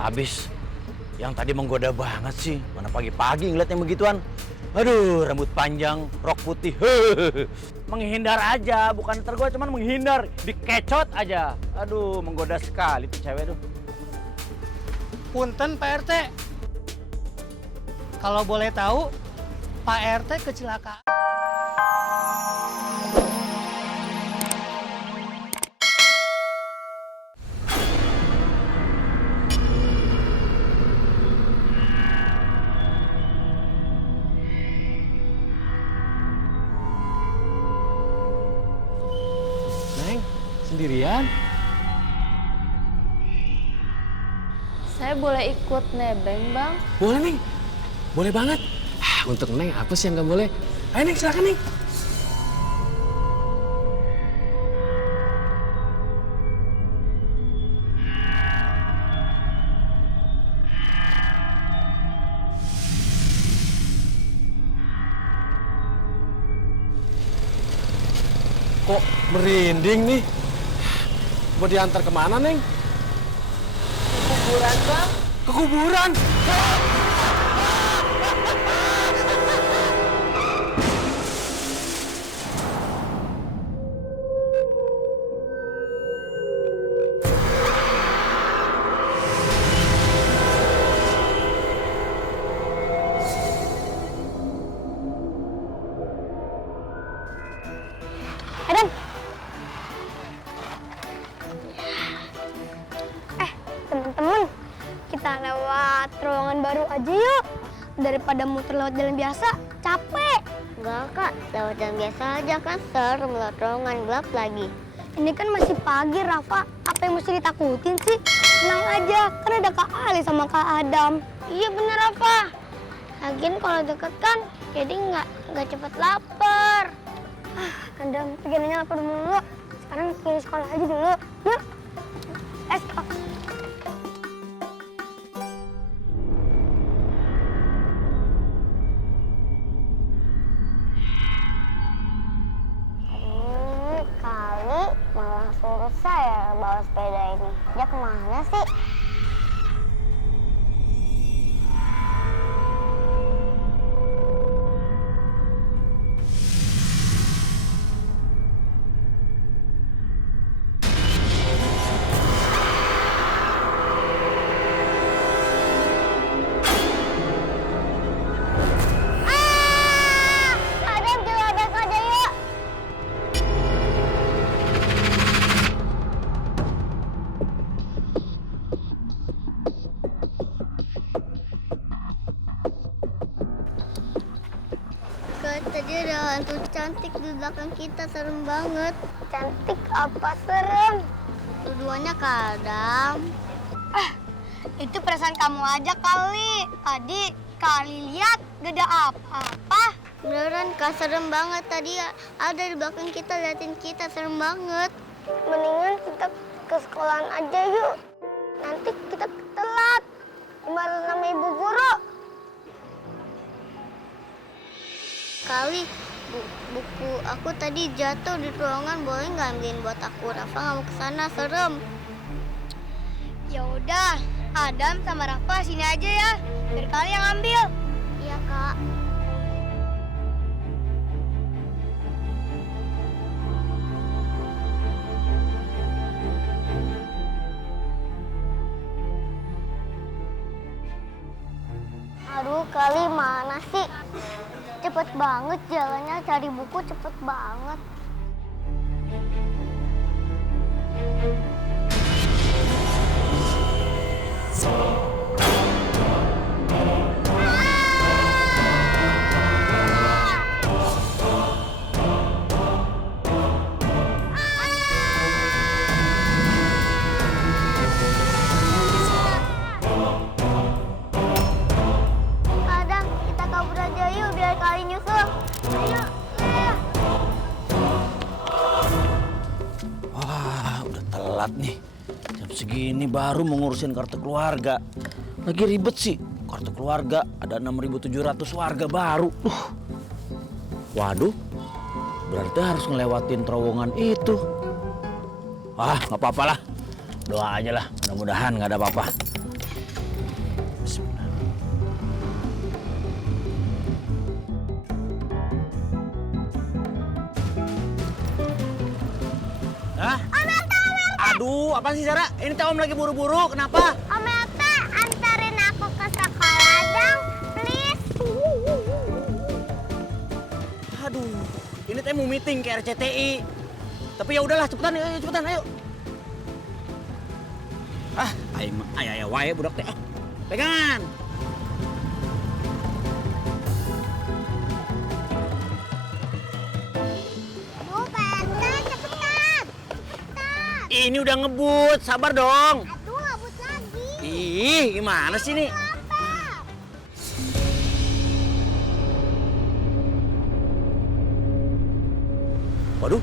Habis yang tadi menggoda banget sih. Mana pagi-pagi ngeliat yang begituan. Aduh, rambut panjang, rok putih. Menghindar aja, bukan tergoda, cuman menghindar. Dikecot aja. Aduh, menggoda sekali tuh cewek tuh. Punten Pak RT. Kalau boleh tahu, Pak RT kecelakaan. Neng, sendirian? Saya boleh ikut nebeng, Bang? Boleh, Neng. Boleh banget. Untuk Neng, apa sih yang nggak boleh? Ayo, Neng, silakan, Neng. Kok merinding nih? Mau diantar kemana, Neng? Kuburan, Bang? Ke kuburan? Adam. Teman-teman, kita lewat terowongan baru aja yuk. Daripada muter lewat jalan biasa, capek. Enggak kak, lewat jalan biasa aja kan serem, lewat terowongan gelap lagi. Ini kan masih pagi, Rafa. Apa yang mesti ditakutin sih? Tenang aja, kan ada Kak Ali sama Kak Adam. Iya bener apa? Lagian kalau deket kan, jadi nggak cepet lapar. Adam, pikirannya lapar dulu. Sekarang ke sekolah aja dulu. Yuk. Let's go. Kali malah suruh saya bawa sepeda ini. Dia kemana sih? Adam, jelajah aja yuk. Kak, tadi ada hantu cantik di belakang kita, serem banget. Cantik apa serem? Dua-duanya Kak Adam. Itu perasaan kamu aja kali. Tadi kali lihat gak ada apa-apa. Beneran Kak, serem banget. Tadi ada di belakang kita, liatin kita, serem banget. Mendingan kita ke sekolahan aja yuk. Nanti kita telat. Dimarahin sama ibu guru. Kali buku aku tadi jatuh di ruangan, boleh nggak ambilin buat aku? Rafa nggak mau kesana, serem. Ya udah, Adam sama Rafa sini aja ya. Biar kalian yang ambil. Iya Kak. Aduh, kali mana sih? Cepet banget jalannya, cari buku cepet banget. Kadang kita kabur aja yuk biar kali nyusul. Ayo. Wah, udah telat nih. Jam segini baru mengurusin kartu keluarga. Lagi ribet sih. Kartu keluarga ada 6.700 warga baru. Waduh, berarti harus ngelewatin terowongan itu. Wah, nggak apa-apa lah. Doa aja lah, mudah-mudahan nggak ada apa-apa. Aduh, apa sih Sarah? Ini teh Om lagi buru-buru, kenapa? Om RT, antarin aku ke sekolah dong, please. Aduh, ini teh mau meeting ke RCTI. Tapi ya udahlah, cepetan, ayo, cepetan, ayo. Ayo, wae budak teh. Pegangan. Aduh, Pak RT, cepetan. Cepetan. Ini udah ngebut, sabar dong. Aduh, ngabut lagi. Ih, gimana sih nih? Apa? Waduh,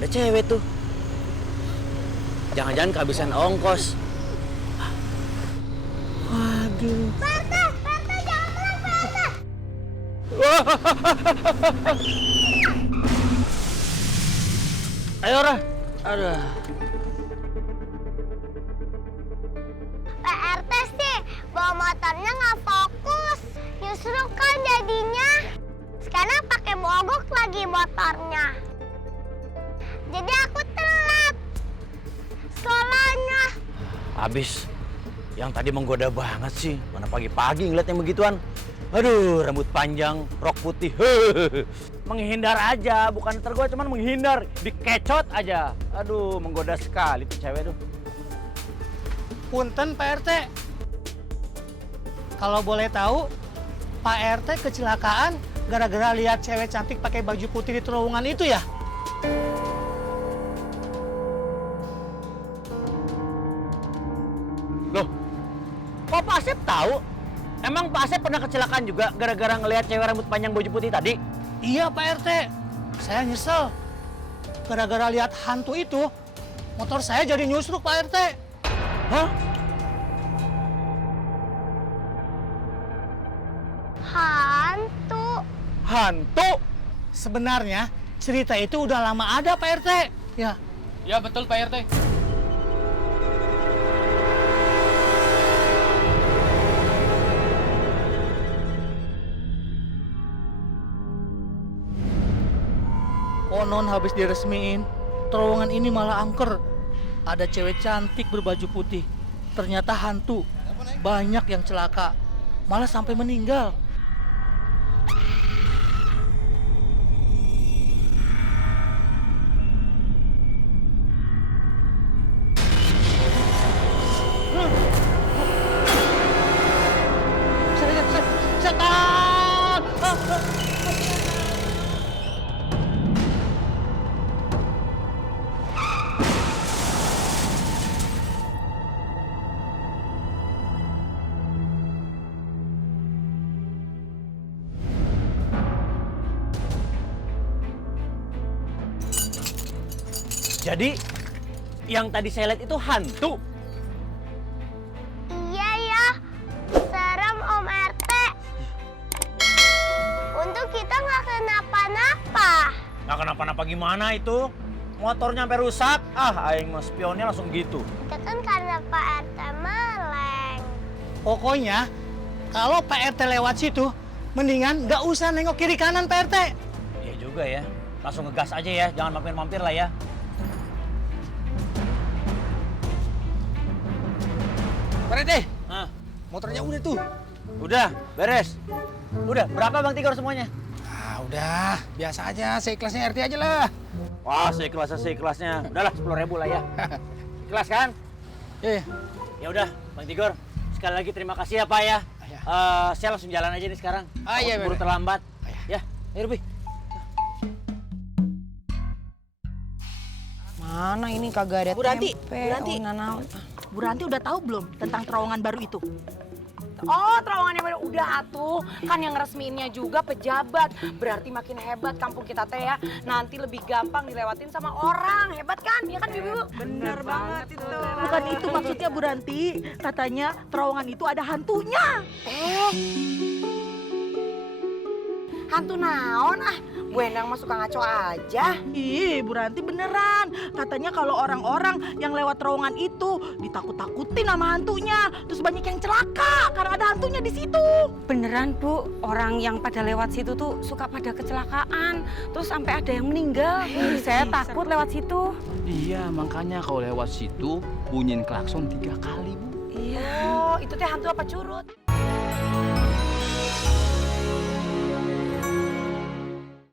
ada cewek tuh. Jangan-jangan kehabisan ongkos. Waduh. Pak RT, jangan pelan, Pak RT. Ayo, Ra. Aduh. Pak RT sih, bawa motornya nggak fokus. Justru kan jadinya. Sekarang pakai mogok lagi motornya. Jadi aku telat sekolahnya. Habis. Yang tadi menggoda banget sih. Mana pagi-pagi ngeliat yang begituan. Aduh, rambut panjang, rok putih. Menghindar aja, bukan tergoda, cuman menghindar. Dikecot aja. Aduh, menggoda sekali tuh cewek tuh. Punten Pak RT. Kalau boleh tahu, Pak RT kecelakaan gara-gara lihat cewek cantik pakai baju putih di terowongan itu ya? Loh, kok Pak Asep tahu? Emang Pak Asep pernah kecelakaan juga gara-gara ngelihat cewek rambut panjang baju putih tadi? Iya Pak RT, saya nyesel. Gara-gara lihat hantu itu, motor saya jadi nyusruk Pak RT. Hah? Hantu. Hantu? Sebenarnya cerita itu udah lama ada Pak RT. Ya. Ya betul Pak RT. Konon habis diresmiin, terowongan ini malah angker. Ada cewek cantik berbaju putih. Ternyata hantu. Banyak yang celaka. Malah sampai meninggal. Setan! Jadi, yang tadi saya lihat itu hantu. Iya ya, serem Om RT. Untung kita nggak kenapa-napa. Nggak kenapa-napa gimana itu? Motornya sampai rusak. Aing mah spionnya langsung gitu. Itu kan karena Pak RT meleng. Pokoknya, kalau Pak RT lewat situ, mendingan nggak usah nengok kiri kanan Pak RT. Iya juga ya. Langsung ngegas aja ya, jangan mampir-mampir lah ya. Pak RT, Hah? motornya udah tuh. Udah, beres. Udah, berapa Bang Tigor semuanya? Ah udah, biasa aja, seikhlasnya RT aja lah. Wah, seikhlasnya. Udahlah, 10.000 lah ya. Ikhlas kan? Iya. Ya udah, Bang Tigor. Sekali lagi terima kasih ya Pak ya. Iya. Saya langsung jalan aja nih sekarang. Ah, iya, Buru bener. terlambat. Iya. Ya, ayo Ruby. Mana ini kagak ada Bu Ranti, tempe. Bu Ranti. Oh, nanaon. Bu Ranti udah tahu belum tentang terowongan baru itu? Oh, terowongan yang baru udah atuh. Kan yang resmiinnya juga pejabat. Berarti makin hebat kampung kita teh ya. Nanti lebih gampang dilewatin sama orang. Hebat kan? Iya kan, Bibi? Bener banget itu. Bukan itu maksudnya Bu Ranti. Katanya terowongan itu ada hantunya. Hantu naon ah? Bu Endang mah suka ngaco aja. Ih, Bu Ranti beneran. Katanya kalau orang-orang yang lewat terowongan itu ditakut-takutin sama hantunya. Terus banyak yang celaka karena ada hantunya di situ. Beneran Bu, orang yang pada lewat situ tuh suka pada kecelakaan. Terus sampai ada yang meninggal. Saya takut lewat situ. Iya, makanya kalau lewat situ bunyiin klakson 3 kali, Bu. Iya. Oh, itu teh hantu apa curut?